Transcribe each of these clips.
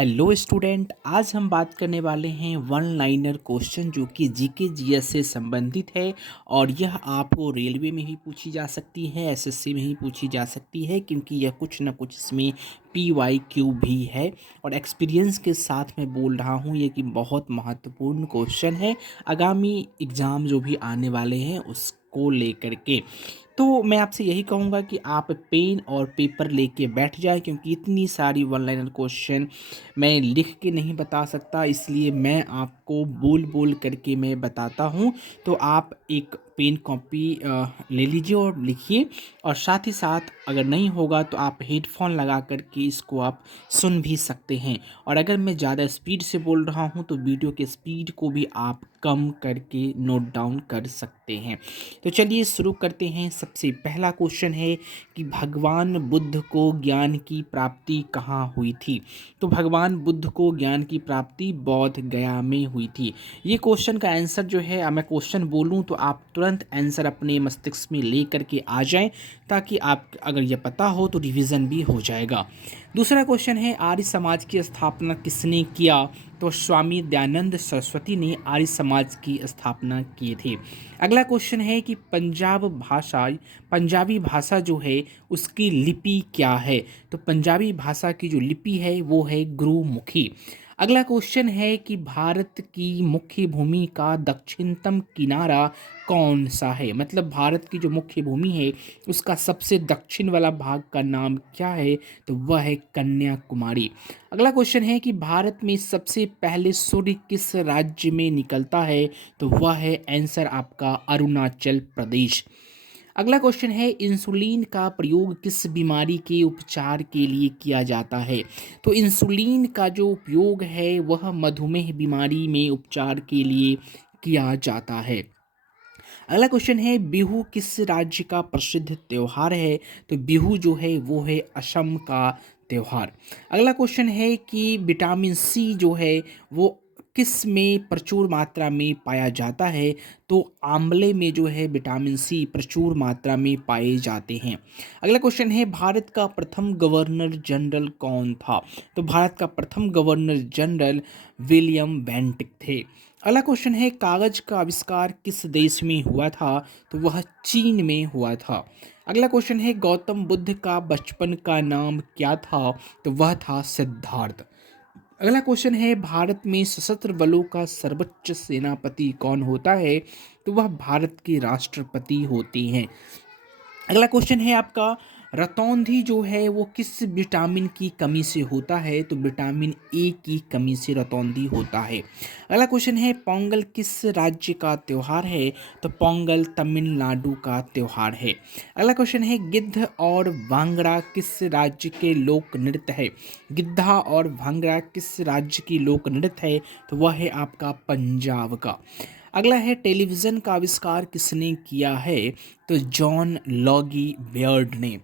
Hello student, आज हम बात करने वाले हैं वन लाइनर क्वेश्चन जो कि जीके जीएस से संबंधित है। और यह आपको रेलवे में ही पूछी जा सकती है, एसएससी में ही पूछी जा सकती है, क्योंकि यह कुछ ना कुछ इसमें पीवाईक्यू भी है। और एक्सपीरियंस के साथ मैं बोल रहा हूँ ये कि बहुत महत्वपूर्ण क्वेश्चन है आगामी एग्ज़ाम जो भी आने वाले हैं उसको लेकर के। तो मैं आपसे यही कहूँगा कि आप पेन और पेपर लेके बैठ जाएं, क्योंकि इतनी सारी वन लाइनर क्वेश्चन मैं लिख के नहीं बता सकता, इसलिए मैं आपको बोल बोल करके मैं बताता हूँ। तो आप एक पेन कॉपी ले लीजिए और लिखिए। और साथ ही साथ अगर नहीं होगा तो आप हेडफोन लगा करके इसको आप सुन भी सकते हैं। और अगर मैं ज़्यादा स्पीड से बोल रहा हूँ तो वीडियो के स्पीड को भी आप कम करके नोट डाउन कर सकते हैं। तो चलिए शुरू करते हैं। सबसे पहला क्वेश्चन है कि भगवान बुद्ध को ज्ञान की प्राप्ति कहाँ हुई थी। तो भगवान बुद्ध को ज्ञान की प्राप्ति बौद्ध गया में हुई थी। ये क्वेश्चन का आंसर जो है, मैं क्वेश्चन बोलूं तो आप तुरंत आंसर अपने मस्तिष्क में ले करके आ जाएं, ताकि आप अगर ये पता हो तो रिवीजन भी हो जाएगा। दूसरा क्वेश्चन है, आर्य समाज की स्थापना किसने किया। तो स्वामी दयानंद सरस्वती ने आर्य समाज की स्थापना की थी। अगला क्वेश्चन है कि पंजाबी भाषा जो है उसकी लिपि क्या है। तो पंजाबी भाषा की जो लिपि है वो है गुरुमुखी। अगला क्वेश्चन है कि भारत की मुख्य भूमि का दक्षिणतम किनारा कौन सा है। मतलब भारत की जो मुख्य भूमि है उसका सबसे दक्षिण वाला भाग का नाम क्या है। तो वह है कन्याकुमारी। अगला क्वेश्चन है कि भारत में सबसे पहले सूर्य किस राज्य में निकलता है। तो वह है आंसर आपका अरुणाचल प्रदेश। अगला क्वेश्चन है, इंसुलिन का प्रयोग किस बीमारी के उपचार के लिए किया जाता है। तो इंसुलिन का जो उपयोग है वह मधुमेह बीमारी में उपचार के लिए किया जाता है। अगला क्वेश्चन है, बिहू किस राज्य का प्रसिद्ध त्योहार है। तो बिहू जो है वो है असम का त्योहार। अगला क्वेश्चन है कि विटामिन सी जो है वो किस में प्रचुर मात्रा में पाया जाता है। तो आंवले में जो है विटामिन सी प्रचुर मात्रा में पाए जाते हैं। अगला क्वेश्चन है, भारत का प्रथम गवर्नर जनरल कौन था। तो भारत का प्रथम गवर्नर जनरल विलियम बेंटिक थे। अगला क्वेश्चन है, कागज का आविष्कार किस देश में हुआ था। तो वह चीन में हुआ था। अगला क्वेश्चन है, गौतम बुद्ध का बचपन का नाम क्या था। तो वह था सिद्धार्थ। अगला क्वेश्चन है, भारत में सशस्त्र बलों का सर्वोच्च सेनापति कौन होता है। तो वह भारत के राष्ट्रपति होते हैं। अगला क्वेश्चन है आपका, रतौंधी जो है वो किस विटामिन की कमी से होता है। तो विटामिन ए की कमी से रतौंधी होता है। अगला क्वेश्चन है, पोंगल किस राज्य का त्यौहार है। तो पोंगल तमिलनाडु का त्यौहार है। अगला क्वेश्चन है, गिद्ध और भांगड़ा किस राज्य के लोक नृत्य है। गिद्धा और भांगड़ा किस राज्य की लोक नृत्य है। तो वह है आपका पंजाब का। अगला है, टेलीविज़न का आविष्कार किसने किया है। तो जॉन लॉगी बियर्ड ने।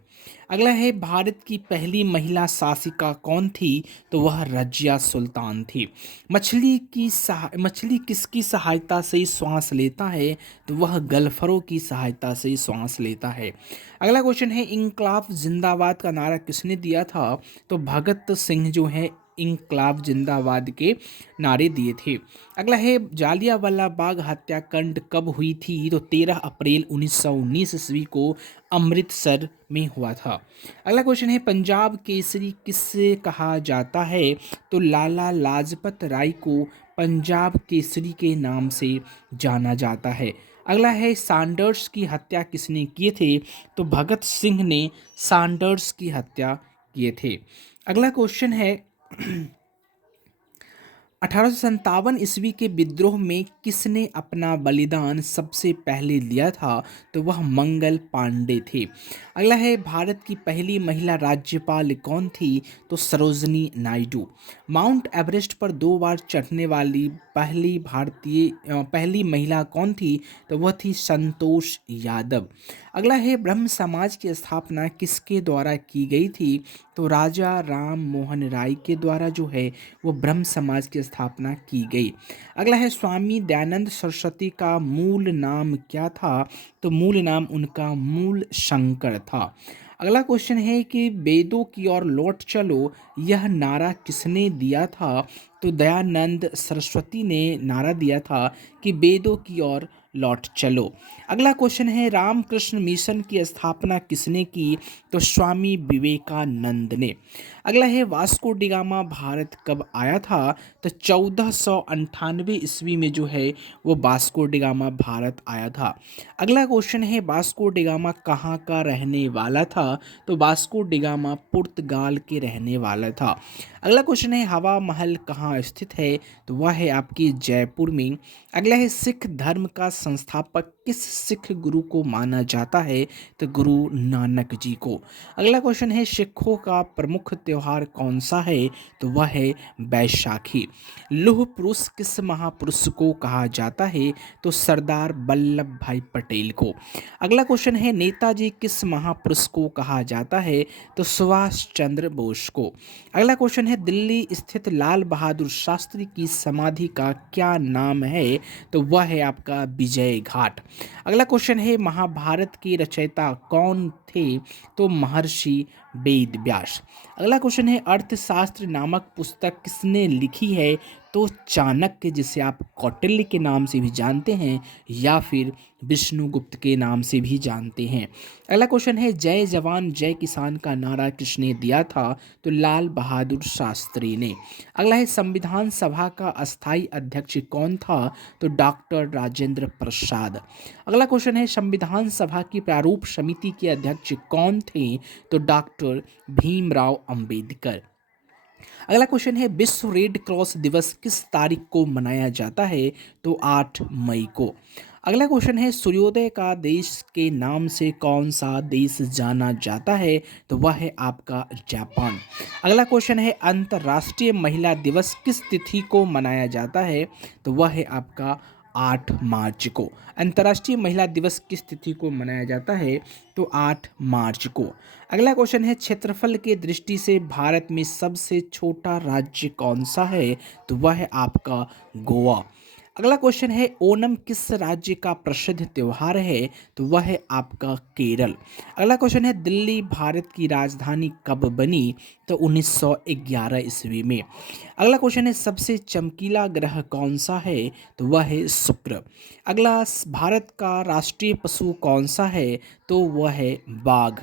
अगला है, भारत की पहली महिला शासिका कौन थी। तो वह रजिया सुल्तान थी। मछली किसकी सहायता से श्वास लेता है। तो वह गल्फरों की सहायता से श्वास लेता है। अगला क्वेश्चन है, इंकलाब जिंदाबाद का नारा किसने दिया था। तो भगत सिंह जो है इंकलाब जिंदाबाद के नारे दिए थे। अगला है, जालियांवाला बाग हत्याकांड कब हुई थी। तो 13 अप्रैल 1919 ईस्वी को अमृतसर में हुआ था। अगला क्वेश्चन है, पंजाब केसरी किससे कहा जाता है। तो लाला लाजपत राय को पंजाब केसरी के नाम से जाना जाता है। अगला है, सैंडर्स की हत्या किसने किए थे। तो भगत सिंह ने सैंडर्स की हत्या किए थे। अगला क्वेश्चन है, 1857 ईस्वी के विद्रोह में किसने अपना बलिदान सबसे पहले दिया था। तो वह मंगल पांडे थे। अगला है, भारत की पहली महिला राज्यपाल कौन थी। तो सरोजनी नायडू। माउंट एवरेस्ट पर 2 बार चढ़ने वाली पहली महिला कौन थी। तो वह थी संतोष यादव। अगला है, ब्रह्म समाज की स्थापना किसके द्वारा की गई थी। तो राजा राम मोहन राय के द्वारा जो है वो ब्रह्म समाज की स्थापना की गई। अगला है, स्वामी दयानंद सरस्वती का मूल नाम क्या था। तो मूल नाम उनका मूल शंकर था। अगला क्वेश्चन है कि वेदों की ओर लौट चलो, यह नारा किसने दिया था? तो दयानंद सरस्वती ने नारा दिया था कि वेदों की ओर लौट चलो। अगला क्वेश्चन है रामकृष्ण मिशन की स्थापना किसने की? तो स्वामी विवेकानंद ने। अगला है वास्को डिगामा भारत कब आया था? तो 1498 ईस्वी में जो है वो वास्को डिगामा भारत आया था। अगला क्वेश्चन है वास्को डिगामा कहाँ का रहने वाला था? तो वास्को डिगामा पुर्तगाल के रहने वाला था। अगला क्वेश्चन है हवा महल कहाँ स्थित है? तो वह है आपकी जयपुर में। अगला है सिख धर्म का संस्थापक किस सिख गुरु को माना जाता है? तो गुरु नानक जी को। अगला क्वेश्चन है सिखों का प्रमुख त्योहार कौन सा है? तो वह है बैसाखी। लौह पुरुष किस महापुरुष को कहा जाता है? तो सरदार वल्लभ भाई पटेल को। अगला क्वेश्चन है नेताजी किस महापुरुष को कहा जाता है? तो सुभाष चंद्र बोस को। अगला क्वेश्चन है दिल्ली स्थित लाल बहादुर शास्त्री की समाधि का क्या नाम है? तो वह है आपका विजय घाट। अगला क्वेश्चन है महाभारत के रचयिता कौन थे? तो महर्षि वेद व्यास। अगला क्वेश्चन है अर्थशास्त्र नामक पुस्तक किसने लिखी है? तो चाणक्य, जिसे आप कौटिल्य के नाम से भी जानते हैं या फिर विष्णुगुप्त के नाम से भी जानते हैं। अगला क्वेश्चन है जय जवान जय किसान का नारा किसने दिया था? तो लाल बहादुर शास्त्री ने। अगला है संविधान सभा का अस्थायी अध्यक्ष कौन था? तो डॉक्टर राजेंद्र प्रसाद। अगला क्वेश्चन है संविधान सभा की प्रारूप समिति के अध्यक्ष कौन थे? तो डॉक्टर भीमराव अंबेडकर। अगला क्वेश्चन है विश्व रेड क्रॉस दिवस किस तारीख को मनाया जाता है? तो 8 मई को। अगला क्वेश्चन है सूर्योदय का देश के नाम से कौन सा देश जाना जाता है? तो वह है आपका जापान। अगला क्वेश्चन है अंतर्राष्ट्रीय महिला दिवस किस तिथि को मनाया जाता है? तो वह है आपका 8 मार्च को। अंतर्राष्ट्रीय महिला दिवस किस तिथि को मनाया जाता है? तो 8 मार्च को। अगला क्वेश्चन है क्षेत्रफल के दृष्टि से भारत में सबसे छोटा राज्य कौन सा है? तो वह है आपका गोवा। अगला क्वेश्चन है ओणम किस राज्य का प्रसिद्ध त्योहार है? तो वह है आपका केरल। अगला क्वेश्चन है दिल्ली भारत की राजधानी कब बनी? तो 1911 ईस्वी में। अगला क्वेश्चन है सबसे चमकीला ग्रह कौन सा है? तो वह है शुक्र। अगला भारत का राष्ट्रीय पशु कौन सा है? तो वह है बाघ।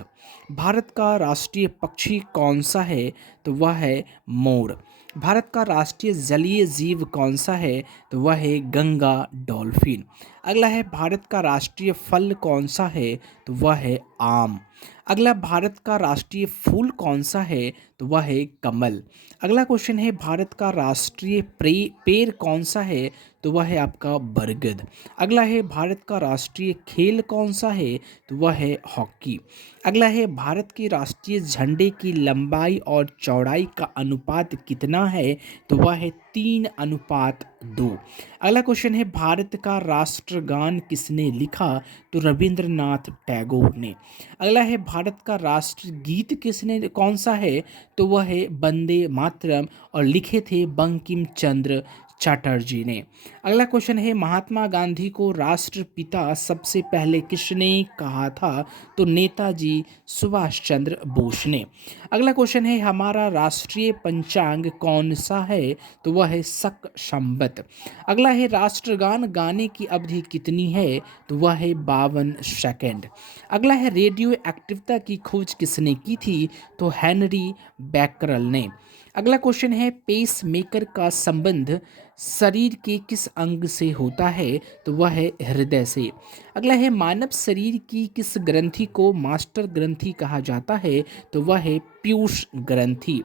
भारत का राष्ट्रीय पक्षी कौन सा है? तो वह है मोर। भारत का राष्ट्रीय जलीय जीव कौन सा है? तो वह है गंगा डॉल्फिन। अगला है भारत का राष्ट्रीय फल कौन सा है? तो वह है आम। अगला भारत का राष्ट्रीय फूल कौन सा है? तो वह है कमल। अगला क्वेश्चन है भारत का राष्ट्रीय पेड़ कौन सा है? तो वह है आपका बरगद। अगला है भारत का राष्ट्रीय खेल कौन सा है? तो वह है हॉकी। अगला है भारत के राष्ट्रीय झंडे की लंबाई और चौड़ाई का अनुपात कितना है? तो वह है 3:2। अगला क्वेश्चन है भारत का राष्ट्रगान किसने लिखा? तो रविंद्रनाथ टैगोर ने। अगला है भारत का राष्ट्रगीत किसने कौन सा है? तो वह है वंदे मातरम और लिखे थे बंकिम चंद्र चटर्जी ने। अगला क्वेश्चन है महात्मा गांधी को राष्ट्रपिता सबसे पहले किसने कहा था? तो नेताजी सुभाष चंद्र बोस ने। अगला क्वेश्चन है हमारा राष्ट्रीय पंचांग कौन सा है? तो वह है शक संवत। अगला है राष्ट्रगान गाने की अवधि कितनी है? तो वह है 52 सेकंड। अगला है रेडियो एक्टिविटी की खोज किसने की थी? तो हेनरी बैकरल ने। अगला क्वेश्चन है पेस मेकर का संबंध शरीर के किस अंग से होता है? तो वह है हृदय से। अगला है मानव शरीर की किस ग्रंथि को मास्टर ग्रंथि कहा जाता है? तो वह है पीयूष ग्रंथि।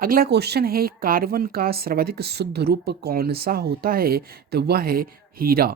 अगला क्वेश्चन है कार्बन का सर्वाधिक शुद्ध रूप कौन सा होता है? तो वह है हीरा।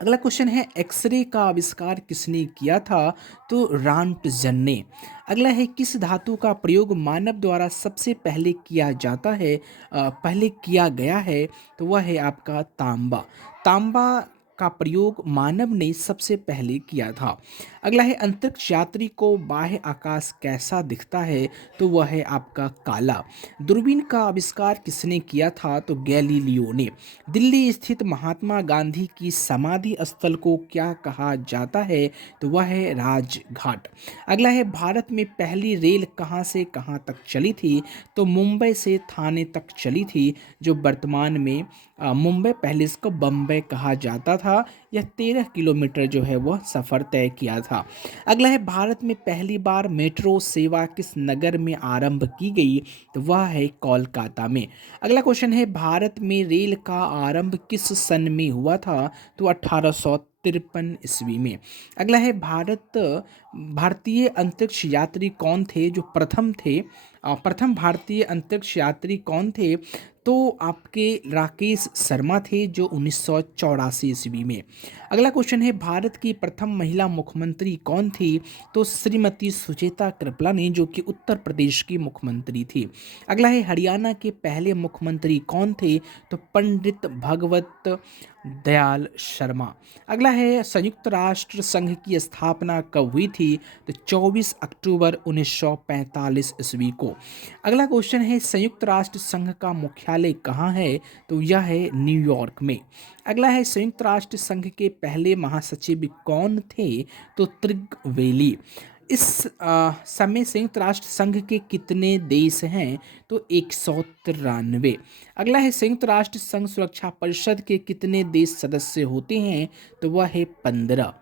अगला क्वेश्चन है एक्सरे का आविष्कार किसने किया था? तो रांटजन ने। अगला है किस धातु का प्रयोग मानव द्वारा सबसे पहले किया जाता है, पहले किया गया है? तो वह है आपका तांबा। तांबा का प्रयोग मानव ने सबसे पहले किया था? अगला है अंतरिक्ष यात्री को बाह्य आकाश कैसा दिखता है? तो वह है आपका काला। दूरबीन का आविष्कार किसने किया था? तो गैलीलियो ने। दिल्ली स्थित महात्मा गांधी की समाधि स्थल को क्या कहा जाता है? तो वह है राजघाट। अगला है भारत में पहली रेल कहाँ से कहाँ तक चली थी? तो मुंबई से थाने तक चली थी, जो वर्तमान में मुंबई, पहले इसको बम्बई कहा जाता था। यह 13 किलोमीटर जो है वह सफ़र तय किया था। अगला है भारत में पहली बार मेट्रो सेवा किस नगर में आरंभ की गई? तो वह है कोलकाता में। अगला क्वेश्चन है भारत में रेल का आरंभ किस सन में हुआ था? तो 1853 ईस्वी में। अगला है भारतीय अंतरिक्ष यात्री कौन थे जो प्रथम थे? प्रथम भारतीय अंतरिक्ष यात्री कौन थे? तो आपके राकेश शर्मा थे, जो 1984 ईस्वी में। अगला क्वेश्चन है भारत की प्रथम महिला मुख्यमंत्री कौन थी? तो श्रीमती सुचेता कृपलानी, जो कि उत्तर प्रदेश की मुख्यमंत्री थी। अगला है हरियाणा के पहले मुख्यमंत्री कौन थे? तो पंडित भगवत दयाल शर्मा। अगला है संयुक्त राष्ट्र संघ की स्थापना कब हुई थी? तो 24 अक्टूबर 1945 ईस्वी को। अगला क्वेश्चन है संयुक्त राष्ट्र संघ का मुख्यालय कहाँ है? तो यह है न्यूयॉर्क में। अगला है संयुक्त राष्ट्र संघ के पहले महासचिव कौन थे? तो त्रिगवेली। इस समय संयुक्त राष्ट्र संघ के कितने देश हैं? तो 193। अगला है संयुक्त राष्ट्र संघ सुरक्षा परिषद के कितने देश सदस्य होते हैं? तो वह है 15।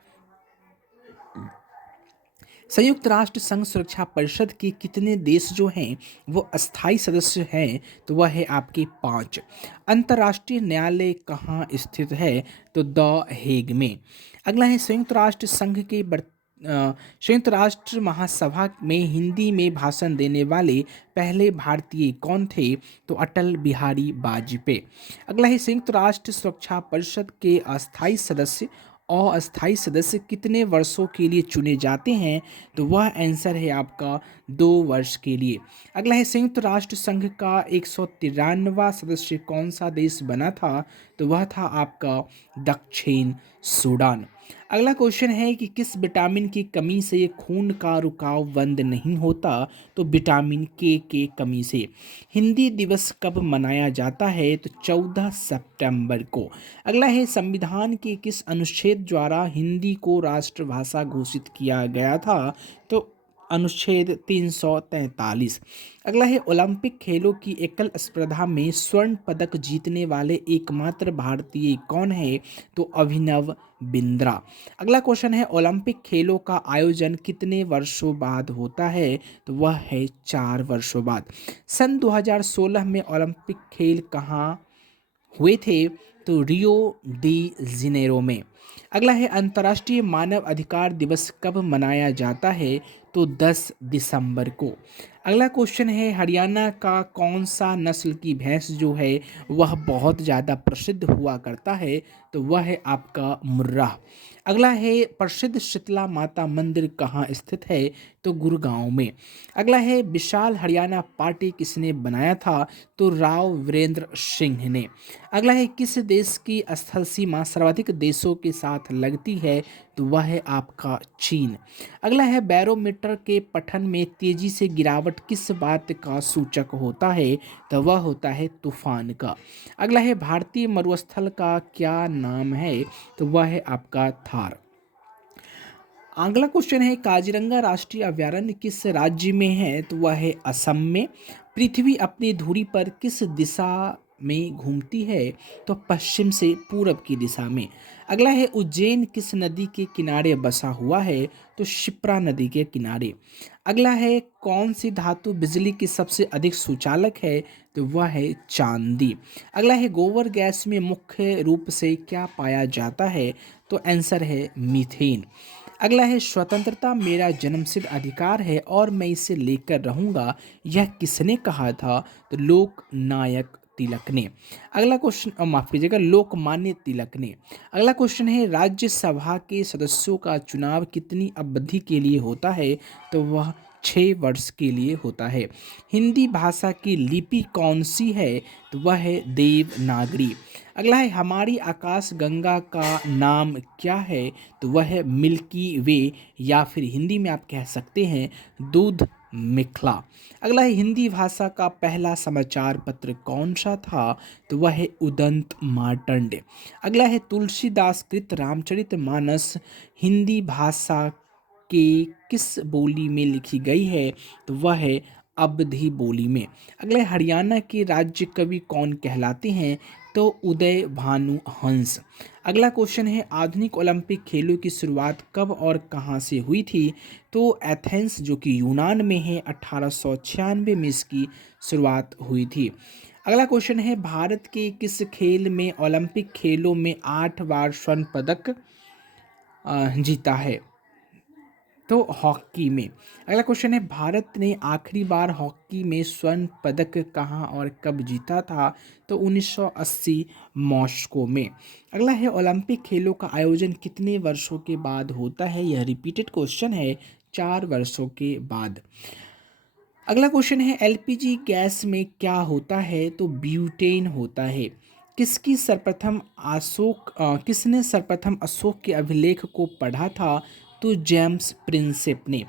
संयुक्त राष्ट्र संघ सुरक्षा परिषद के कितने देश जो हैं वो अस्थायी सदस्य हैं? तो वह है आपके 5। अंतर्राष्ट्रीय न्यायालय कहाँ स्थित है? तो द हेग में। अगला है संयुक्त राष्ट्र महासभा में हिंदी में भाषण देने वाले पहले भारतीय कौन थे? तो अटल बिहारी वाजपेयी। अगला है संयुक्त राष्ट्र सुरक्षा परिषद के अस्थायी सदस्य कितने वर्षों के लिए चुने जाते हैं? तो वह आंसर है आपका 2 वर्ष के लिए। अगला है संयुक्त राष्ट्र संघ का 193वां सदस्य कौन सा देश बना था? तो वह था आपका दक्षिण सूडान। अगला क्वेश्चन है कि किस विटामिन की कमी से खून का रुकाव बंद नहीं होता? तो विटामिन के कमी से। हिंदी दिवस कब मनाया जाता है? तो 14 सितंबर को। अगला है संविधान के किस अनुच्छेद द्वारा हिंदी को राष्ट्रभाषा घोषित किया गया था? तो अनुच्छेद 343। अगला है ओलंपिक खेलों की एकल स्पर्धा में स्वर्ण पदक जीतने वाले एकमात्र भारतीय कौन है? तो अभिनव बिंद्रा। अगला क्वेश्चन है ओलंपिक खेलों का आयोजन कितने वर्षों बाद होता है? तो वह है 4 वर्षों बाद। सन 2016 में ओलंपिक खेल कहाँ हुए थे? तो रियो डी जेनेरो में। अगला है अंतर्राष्ट्रीय मानव अधिकार दिवस कब मनाया जाता है? तो 10 दिसंबर को। अगला क्वेश्चन है हरियाणा का कौन सा नस्ल की भैंस जो है वह बहुत ज़्यादा प्रसिद्ध हुआ करता है? तो वह है आपका मुर्राह। अगला है प्रसिद्ध शीतला माता मंदिर कहाँ स्थित है? तो गुड़गांव में। अगला है विशाल हरियाणा पार्टी किसने बनाया था? तो राव वीरेंद्र सिंह ने। अगला है किस देश की स्थल सीमा सर्वाधिक देशों के साथ लगती है? तो वह है आपका चीन। अगला है बैरोमीटर के पठन में तेजी से गिरावट किस बात का सूचक होता है? तो वह होता है तूफान का। अगला है भारतीय मरुस्थल का क्या नाम है? तो वह है आपका थार। अगला क्वेश्चन है काजीरंगा राष्ट्रीय अभयारण्य किस राज्य में है? तो वह है असम में। पृथ्वी अपनी धुरी पर किस दिशा में घूमती है? तो पश्चिम से पूरब की दिशा में। अगला है उज्जैन किस नदी के किनारे बसा हुआ है? तो शिप्रा नदी के किनारे। अगला है कौन सी धातु बिजली की सबसे अधिक सुचालक है? तो वह है चांदी। अगला है गोबर गैस में मुख्य रूप से क्या पाया जाता है? तो आंसर है मीथेन। अगला है स्वतंत्रता मेरा जन्मसिद्ध अधिकार है और मैं इसे लेकर रहूंगा, यह किसने कहा था? तो लोकनायक तिलक ने। अगला क्वेश्चन माफ कीजिएगा, लोकमान्य तिलक ने। अगला क्वेश्चन है राज्यसभा के सदस्यों का चुनाव कितनी अवधि के लिए होता है? तो वह 6 वर्ष के लिए होता है। हिंदी भाषा की लिपि कौन सी है? तो वह है देवनागरी। अगला है हमारी आकाश गंगा का नाम क्या है? तो वह है मिल्की वे, या फिर हिंदी में आप कह सकते हैं दूध मिखला। अगला है हिंदी भाषा का पहला समाचार पत्र कौन सा था? तो वह है उदंत मार्तंड। अगला है तुलसीदास कृत रामचरितमानस हिंदी भाषा के किस बोली में लिखी गई है? तो वह है अवधी बोली में। अगले हरियाणा के राज्य कवि कौन कहलाते हैं? तो उदय भानु हंस। अगला क्वेश्चन है आधुनिक ओलंपिक खेलों की शुरुआत कब और कहाँ से हुई थी? तो एथेंस जो कि यूनान में है 1896 में इसकी शुरुआत हुई थी। अगला क्वेश्चन है भारत के किस खेल में ओलंपिक खेलों में 8 बार स्वर्ण पदक जीता है? तो हॉकी में। अगला क्वेश्चन है भारत ने आखिरी बार हॉकी में स्वर्ण पदक कहाँ और कब जीता था? तो 1980 मॉस्को में। अगला है ओलंपिक खेलों का आयोजन कितने वर्षों के बाद होता है? यह रिपीटेड क्वेश्चन है, 4 वर्षों के बाद। अगला क्वेश्चन है एलपीजी गैस में क्या होता है? तो ब्यूटेन होता है। किसने सर्वप्रथम अशोक के अभिलेख को पढ़ा था? तो जेम्स प्रिंसेप ने।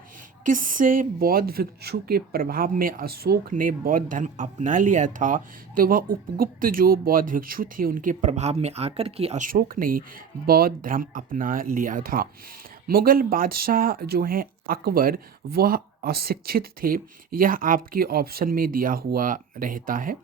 किससे बौद्ध भिक्षु के प्रभाव में अशोक ने बौद्ध धर्म अपना लिया था? तो वह उपगुप्त जो बौद्ध भिक्षु थे उनके प्रभाव में आकर के अशोक ने बौद्ध धर्म अपना लिया था। मुगल बादशाह जो हैं अकबर, वह अशिक्षित थे, यह आपके ऑप्शन में दिया हुआ रहता है।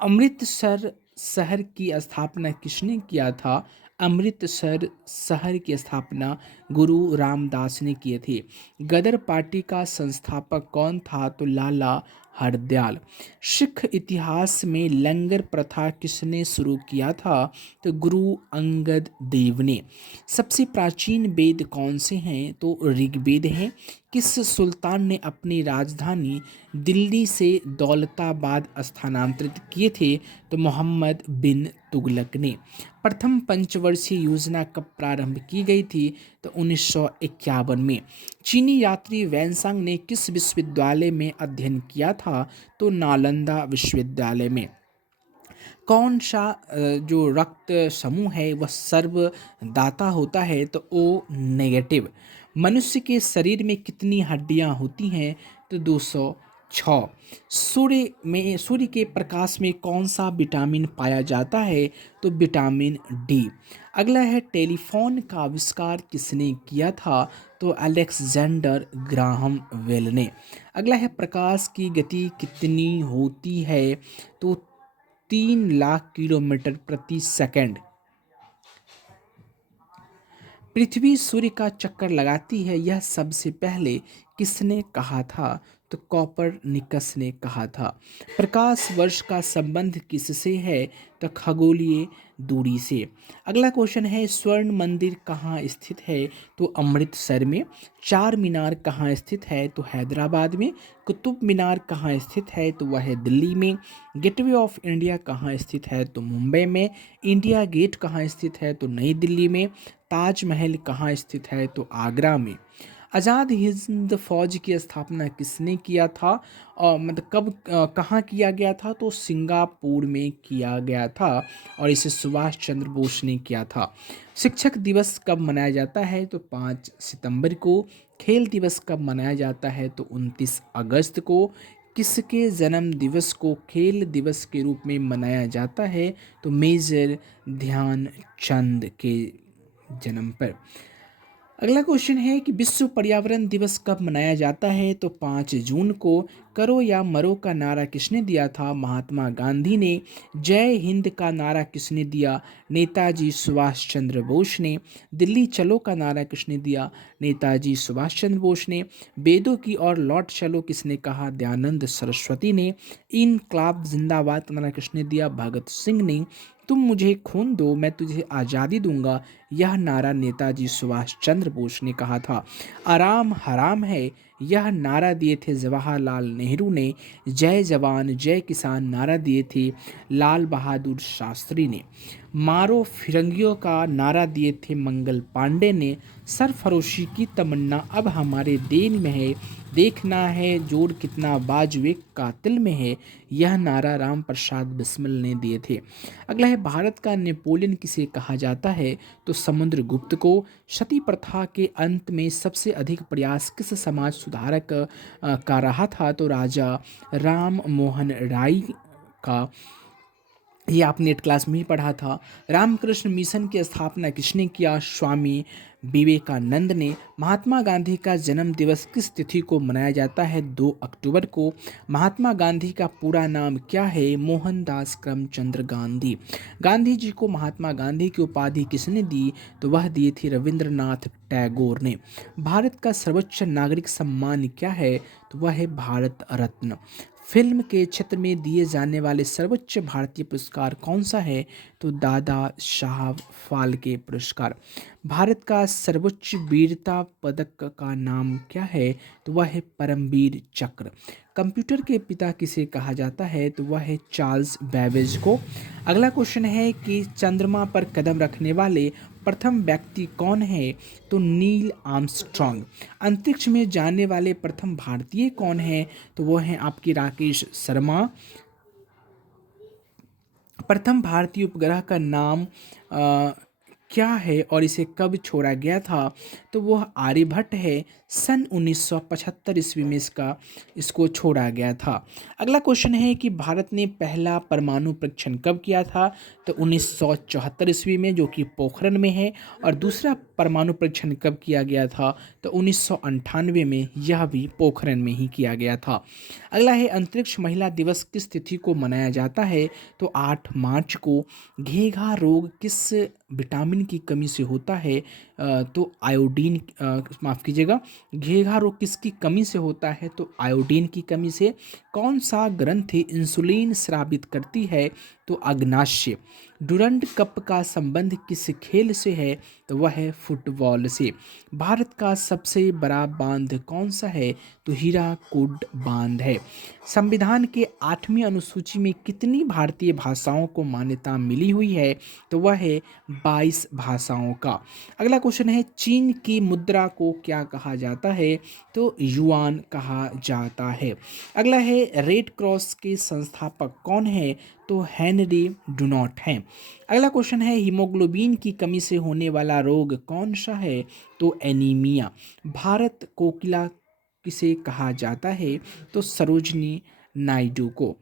अमृतसर शहर की स्थापना किसने किया था? अमृतसर शहर की स्थापना गुरु रामदास ने किए थे। गदर पार्टी का संस्थापक कौन था? तो लाला हरदयाल। सिख इतिहास में लंगर प्रथा किसने शुरू किया था? तो गुरु अंगद देव ने। सबसे प्राचीन वेद कौन से हैं? तो ऋग्वेद है। किस सुल्तान ने अपनी राजधानी दिल्ली से दौलताबाद स्थानांतरित किए थे? तो मोहम्मद बिन तुगलक ने। प्रथम पंचवर्षीय योजना कब प्रारंभ की गई थी? तो 1951 में। चीनी यात्री वैनसांग ने किस विश्वविद्यालय में अध्ययन किया था? तो नालंदा विश्वविद्यालय में। कौन सा जो रक्त समूह है वह सर्वदाता होता है? तो ओ नेगेटिव। मनुष्य के शरीर में कितनी हड्डियां होती हैं? तो 206। सूर्य के प्रकाश में कौन सा विटामिन पाया जाता है? तो विटामिन डी। अगला है टेलीफोन का आविष्कार किसने किया था? तो अलेक्जेंडर ग्राहम बेल ने। अगला है प्रकाश की गति कितनी होती है? तो 3 लाख किलोमीटर प्रति सेकंड। पृथ्वी सूर्य का चक्कर लगाती है, यह सबसे पहले किसने कहा था? तो कॉपरनिकस ने कहा था। प्रकाश वर्ष का संबंध किससे है? तो खगोलीय दूरी से। अगला क्वेश्चन है स्वर्ण मंदिर कहाँ स्थित है? तो अमृतसर में। चार मीनार कहाँ स्थित है? तो हैदराबाद में। कुतुब मीनार कहाँ स्थित है? तो वह है दिल्ली में। गेटवे ऑफ इंडिया कहाँ स्थित है? तो मुंबई में। इंडिया गेट कहाँ स्थित है? तो नई दिल्ली में। ताजमहल कहाँ स्थित है? तो आगरा में। आज़ाद हिंद फौज की स्थापना किसने किया था? और मतलब कब कहाँ किया गया था? तो सिंगापुर में किया गया था और इसे सुभाष चंद्र बोस ने किया था। शिक्षक दिवस कब मनाया जाता है? तो 5 सितंबर को। खेल दिवस कब मनाया जाता है? तो 29 अगस्त को। किसके जन्म दिवस को खेल दिवस के रूप में मनाया जाता है? तो मेजर ध्यानचंद के जन्म पर। अगला क्वेश्चन है कि विश्व पर्यावरण दिवस कब मनाया जाता है? तो 5 जून को। करो या मरो का नारा किसने दिया था? महात्मा गांधी ने। जय हिंद का नारा किसने दिया? नेताजी सुभाष चंद्र बोस ने। दिल्ली चलो का नारा किसने दिया? नेताजी सुभाष चंद्र बोस ने। वेदों की ओर लौट चलो किसने कहा? दयानंद सरस्वती ने। इनकलाब जिंदाबाद का नारा किसने दिया? भगत सिंह ने। तुम मुझे खून दो मैं तुझे आज़ादी दूंगा, यह नारा नेताजी सुभाष चंद्र बोस ने कहा था। आराम हराम है, यह नारा दिए थे जवाहरलाल नेहरू ने। जय जवान जय किसान नारा दिए थे लाल बहादुर शास्त्री ने। मारो फिरंगियों का नारा दिए थे मंगल पांडे ने। सरफरोशी की तमन्ना अब हमारे देन में है, देखना है जोड़ कितना बाजुए कातिल में है, यह नारा राम प्रसाद बिस्मिल ने दिए थे। अगला है भारत का नेपोलियन किसे कहा जाता है, तो समुद्रगुप्त को। सती प्रथा के अंत में सबसे अधिक प्रयास किस समाज सुधारक का रहा था, तो राजा राम मोहन राय का। ये आपने नेट क्लास में ही पढ़ा था। रामकृष्ण मिशन की स्थापना किसने किया, स्वामी विवेकानंद ने। महात्मा गांधी का जन्म दिवस किस तिथि को मनाया जाता है, 2 अक्टूबर को। महात्मा गांधी का पूरा नाम क्या है, मोहनदास करमचंद गांधी। गांधी जी को महात्मा गांधी की उपाधि किसने दी, तो वह दी थी रविंद्रनाथ टैगोर ने। भारत का सर्वोच्च नागरिक सम्मान क्या है, तो वह है भारत रत्न। फिल्म के क्षेत्र में दिए जाने वाले सर्वोच्च भारतीय पुरस्कार कौन सा है, तो दादा साहब फाल्के पुरस्कार। भारत का सर्वोच्च वीरता पदक का नाम क्या है, तो वह है परमवीर चक्र। कंप्यूटर के पिता किसे कहा जाता है, तो वह है चार्ल्स बैबेज को। अगला क्वेश्चन है कि चंद्रमा पर कदम रखने वाले प्रथम व्यक्ति कौन है, तो नील आर्मस्ट्रॉन्ग। अंतरिक्ष में जाने वाले प्रथम भारतीय कौन है, तो वो हैं आपके राकेश शर्मा। प्रथम भारतीय उपग्रह का नाम क्या है और इसे कब छोड़ा गया था, तो वह आर्यभट्ट है। सन 1975 ईस्वी में इसको छोड़ा गया था। अगला क्वेश्चन है कि भारत ने पहला परमाणु परीक्षण कब किया था, तो 1974 ईस्वी में, जो कि पोखरण में है। और दूसरा परमाणु परीक्षण कब किया गया था, तो 1998 में, यह भी पोखरण में ही किया गया था। अगला है अंतरिक्ष महिला दिवस किस तिथि को मनाया जाता है, तो 8 मार्च को। घेघा रोग किस विटामिन की कमी से होता है, तो आयोडीन, माफ़ कीजिएगा, घेघा रोग किसकी कमी से होता है, तो आयोडीन की कमी से। कौन सा ग्रंथि इंसुलिन स्रावित करती है, तो अग्नाशय। डुरंड कप का संबंध किस खेल से है, तो वह है फुटबॉल से। भारत का सबसे बड़ा बांध कौन सा है, तो हीराकुड बांध है। संविधान के 8वीं अनुसूची में कितनी भारतीय भाषाओं को मान्यता मिली हुई है, तो वह है 22 भाषाओं का। अगला क्वेश्चन है चीन की मुद्रा को क्या कहा जाता है, तो युआन कहा जाता है। अगला है रेड क्रॉस के संस्थापक कौन है, तो हेनरी डुनॉट हैं। अगला क्वेश्चन है हीमोग्लोबिन की कमी से होने वाला रोग कौन सा है, तो एनीमिया। भारत कोकिला किसे कहा जाता है, तो सरोजनी नायडू को।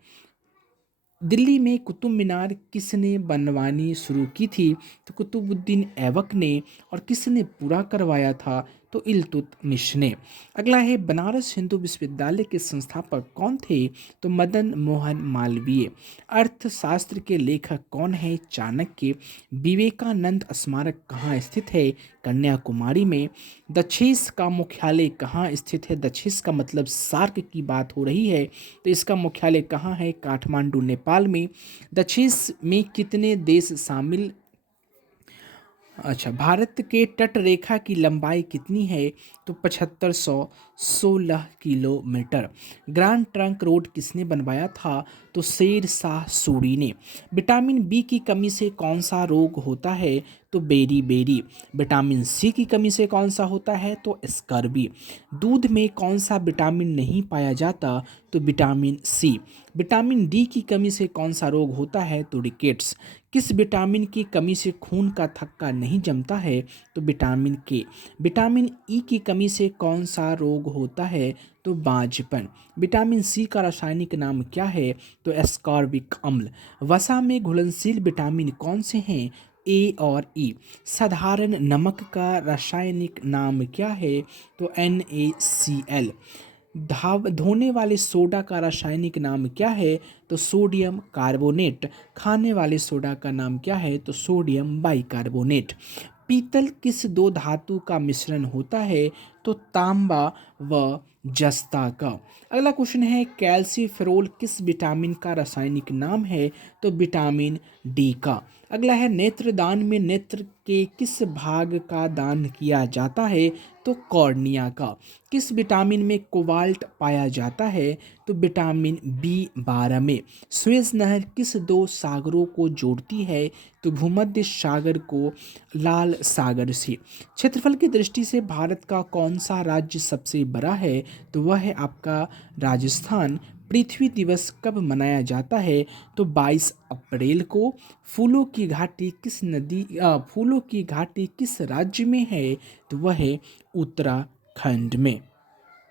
दिल्ली में कुतुब मीनार किसने बनवानी शुरू की थी, तो कुतुबुद्दीन ऐबक ने। और किसने पूरा करवाया था, तो इल्तुतमिश ने। अगला है बनारस हिंदू विश्वविद्यालय के संस्थापक कौन थे, तो मदन मोहन मालवीय। अर्थशास्त्र के लेखक कौन है, चाणक्य। विवेकानंद स्मारक कहाँ स्थित है, कन्याकुमारी में। दक्षिस का मुख्यालय कहाँ स्थित है, दक्षिस का मतलब सार्क की बात हो रही है, तो इसका मुख्यालय कहाँ है, काठमांडू नेपाल में। दक्षिस में कितने देश शामिल। अच्छा, भारत के तट रेखा की लंबाई कितनी है, तो 7516 किलोमीटर। ग्रैंड ट्रंक रोड किसने बनवाया था, तो शेर शाह सूरी ने। विटामिन बी की कमी से कौन सा रोग होता है, तो बेरी बेरी। विटामिन सी की कमी से कौन सा होता है, तो स्कर्वी। दूध में कौन सा विटामिन नहीं पाया जाता, तो विटामिन सी। विटामिन डी की कमी से कौन सा रोग होता है, तो रिकेट्स। किस विटामिन की कमी से खून का थक्का नहीं जमता है, तो विटामिन के। विटामिन ई की कमी से कौन सा रोग होता है, तो बांझपन। विटामिन सी का रासायनिक नाम क्या है, तो एस्कॉर्बिक अम्ल। वसा में घुलनशील विटामिन कौन से हैं, ए और ई। साधारण नमक का रासायनिक नाम क्या है, तो NaCl। धोने वाले सोडा का रासायनिक नाम क्या है, तो सोडियम कार्बोनेट। खाने वाले सोडा का नाम क्या है, तो सोडियम बाइकार्बोनेट। पीतल किस दो धातु का मिश्रण होता है, तो तांबा व जस्ता का। अगला क्वेश्चन है कैल्सीफेरोल किस विटामिन का रासायनिक नाम है, तो विटामिन डी का। अगला है नेत्रदान में नेत्र के किस भाग का दान किया जाता है, तो कॉर्निया का। किस विटामिन में कोबाल्ट पाया जाता है, तो विटामिन B12 में। सुएज नहर किस दो सागरों को जोड़ती है, तो भूमध्य सागर को लाल सागर से। क्षेत्रफल की दृष्टि से भारत का कौन कौन सा राज्य सबसे बड़ा है? तो वह है आपका राजस्थान। पृथ्वी दिवस कब मनाया जाता है? तो 22 अप्रैल को। फूलों की घाटी किस राज्य में है? तो वह है उत्तराखंड में।